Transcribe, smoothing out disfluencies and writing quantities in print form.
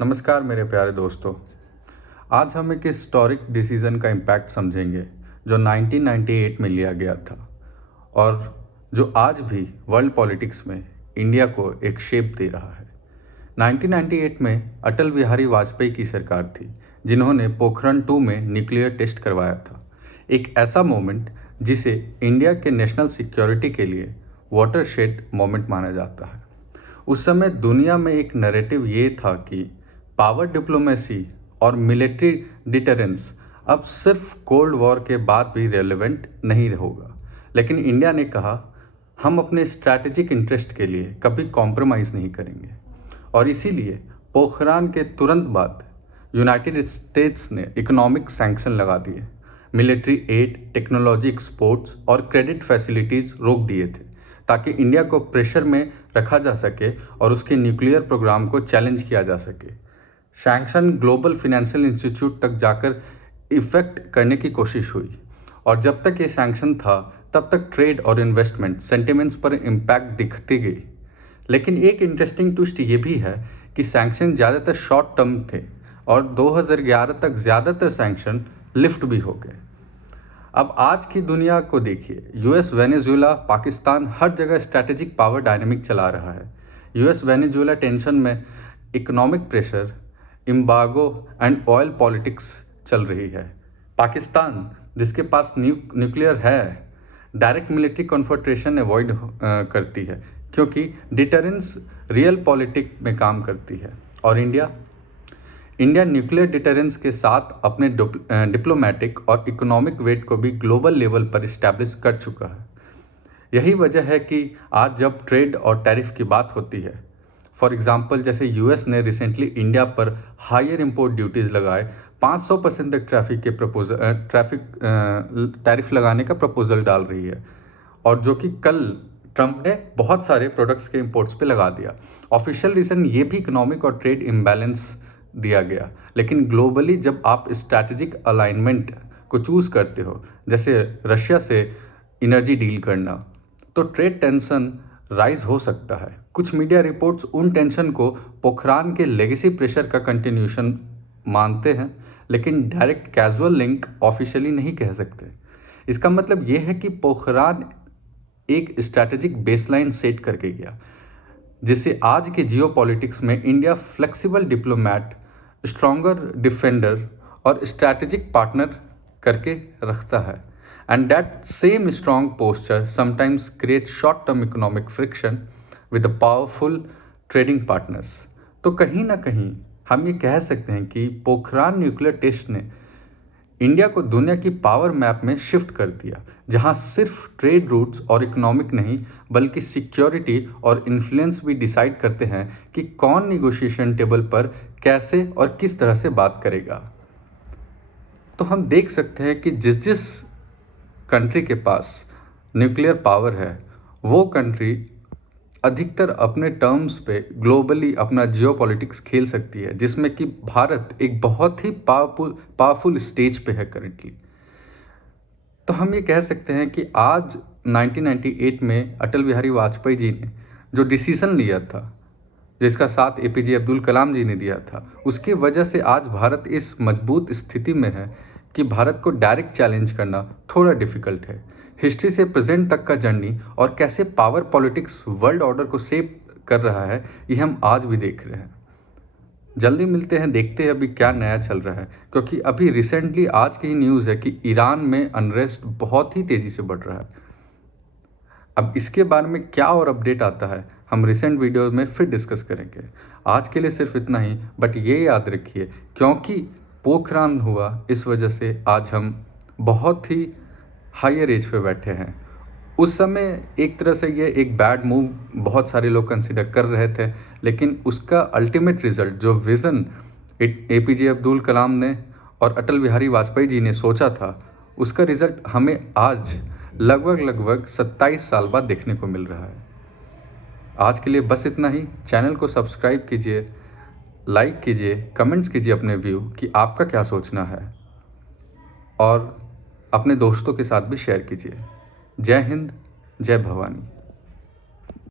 नमस्कार मेरे प्यारे दोस्तों। आज हम एक हिस्टोरिक डिसीज़न का इम्पैक्ट समझेंगे जो 1998 में लिया गया था और जो आज भी वर्ल्ड पॉलिटिक्स में इंडिया को एक शेप दे रहा है। 1998 में अटल बिहारी वाजपेयी की सरकार थी जिन्होंने पोखरण 2 में न्यूक्लियर टेस्ट करवाया था। एक ऐसा मोमेंट जिसे इंडिया के नेशनल सिक्योरिटी के लिए वाटरशेड मोमेंट माना जाता है। उस समय दुनिया में एक नैरेटिव ये था कि पावर डिप्लोमेसी और मिलिट्री डिटरेंस अब सिर्फ कोल्ड वॉर के बाद भी रेलेवेंट नहीं होगा, लेकिन इंडिया ने कहा हम अपने स्ट्रैटेजिक इंटरेस्ट के लिए कभी कॉम्प्रोमाइज़ नहीं करेंगे और इसीलिए पोखरान के तुरंत बाद यूनाइटेड स्टेट्स ने इकोनॉमिक सैंक्शन लगा दिए, मिलिट्री एड, टेक्नोलॉजी एक्सपोर्ट्स और क्रेडिट फैसिलिटीज़ रोक दिए थे ताकि इंडिया को प्रेशर में रखा जा सके और उसके न्यूक्लियर प्रोग्राम को चैलेंज किया जा सके। सैंक्शन ग्लोबल फाइनेंशियल इंस्टीट्यूट तक जाकर इफेक्ट करने की कोशिश हुई और जब तक ये सैंक्शन था तब तक ट्रेड और इन्वेस्टमेंट सेंटिमेंट्स पर इम्पैक्ट दिखती गई। लेकिन एक इंटरेस्टिंग ट्विस्ट ये भी है कि सैंक्शन ज़्यादातर शॉर्ट टर्म थे और 2011 तक ज़्यादातर सैंक्शन लिफ्ट भी हो गए। अब आज की दुनिया को देखिए, यूएस, वेनेजुएला, पाकिस्तान हर जगह स्ट्रैटेजिक पावर डायनामिक चला रहा है। यूएस वेनेजुएला टेंशन में economic pressure, embargo and oil politics चल रही है। पाकिस्तान जिसके पास न्यूक्लियर है, डायरेक्ट मिलिट्री कन्फ्रंटेशन अवॉइड करती है क्योंकि डिटरेंस रियल पॉलिटिक में काम करती है। और इंडिया न्यूक्लियर डिटरेंस के साथ अपने डिप्लोमेटिक और इकोनॉमिक वेट को भी ग्लोबल लेवल पर इस्टेब्लिश कर चुका है। यही वजह है कि आज जब ट्रेड और टैरिफ की बात होती है, फॉर एग्जांपल जैसे यूएस ने रिसेंटली इंडिया पर हायर इंपोर्ट ड्यूटीज़ लगाए, 500% तक टैरिफ लगाने का प्रपोजल डाल रही है और जो कि कल ट्रंप ने बहुत सारे प्रोडक्ट्स के इंपोर्ट्स पे लगा दिया। ऑफिशियल रीज़न ये भी इकोनॉमिक और ट्रेड इम्बैलेंस दिया गया, लेकिन ग्लोबली जब आप स्ट्रैटेजिक अलाइनमेंट को चूज़ करते हो, जैसे रशिया से एनर्जी डील करना, तो ट्रेड टेंशन राइज हो सकता है। कुछ मीडिया रिपोर्ट्स उन टेंशन को पोखरान के लेगेसी प्रेशर का कंटिन्यूशन मानते हैं, लेकिन डायरेक्ट कैजुअल लिंक ऑफिशियली नहीं कह सकते। इसका मतलब ये है कि पोखरान एक स्ट्रैटेजिक बेसलाइन सेट करके गया जिससे आज के जियोपॉलिटिक्स में India flexible diplomat, stronger defender और स्ट्रैटेजिक पार्टनर करके रखता है। And that same strong posture sometimes creates short-term economic friction with the powerful trading partners. तो कहीं ना कहीं हम ये कह सकते हैं कि पोखरान न्यूक्लियर टेस्ट ने इंडिया को दुनिया की पावर मैप में शिफ्ट कर दिया, जहां सिर्फ ट्रेड रूट्स और इकोनॉमिक नहीं बल्कि सिक्योरिटी और इन्फ्लुएंस भी डिसाइड करते हैं कि कौन निगोशिएशन टेबल पर कैसे और किस तरह से बात करेगा। तो हम देख सकते हैं कि जिस कंट्री के पास न्यूक्लियर पावर है वो कंट्री अधिकतर अपने टर्म्स पे ग्लोबली अपना जियोपॉलिटिक्स खेल सकती है, जिसमें कि भारत एक बहुत ही पावरफुल स्टेज पे है करेंटली। तो हम ये कह सकते हैं कि आज 1998 में अटल बिहारी वाजपेयी जी ने जो डिसीज़न लिया था, जिसका साथ एपीजे अब्दुल कलाम जी ने दिया था, उसकी वजह से आज भारत इस मजबूत स्थिति में है कि भारत को डायरेक्ट चैलेंज करना थोड़ा डिफिकल्ट है। हिस्ट्री से प्रेजेंट तक का जर्नी और कैसे पावर पॉलिटिक्स वर्ल्ड ऑर्डर को शेप कर रहा है, ये हम आज भी देख रहे हैं। जल्दी मिलते हैं, देखते हैं अभी क्या नया चल रहा है, क्योंकि अभी रिसेंटली आज की ही न्यूज़ है कि ईरान में अनरेस्ट बहुत ही तेज़ी से बढ़ रहा है। अब इसके बारे में क्या और अपडेट आता है हम रिसेंट वीडियो में फिर डिस्कस करेंगे। आज के लिए सिर्फ इतना ही, बट ये याद रखिए क्योंकि पोखरान हुआ इस वजह से आज हम बहुत ही हायर एज पे बैठे हैं। उस समय एक तरह से ये एक बैड मूव बहुत सारे लोग कंसिडर कर रहे थे, लेकिन उसका अल्टीमेट रिजल्ट जो विज़न एपीजे अब्दुल कलाम ने और अटल बिहारी वाजपेयी जी ने सोचा था, उसका रिजल्ट हमें आज लगभग 27 साल बाद देखने को मिल रहा है। आज के लिए बस इतना ही। चैनल को सब्सक्राइब कीजिए, लाइक कीजिए, कमेंट्स कीजिए अपने व्यू कि आपका क्या सोचना है और अपने दोस्तों के साथ भी शेयर कीजिए। जय हिंद, जय भवानी।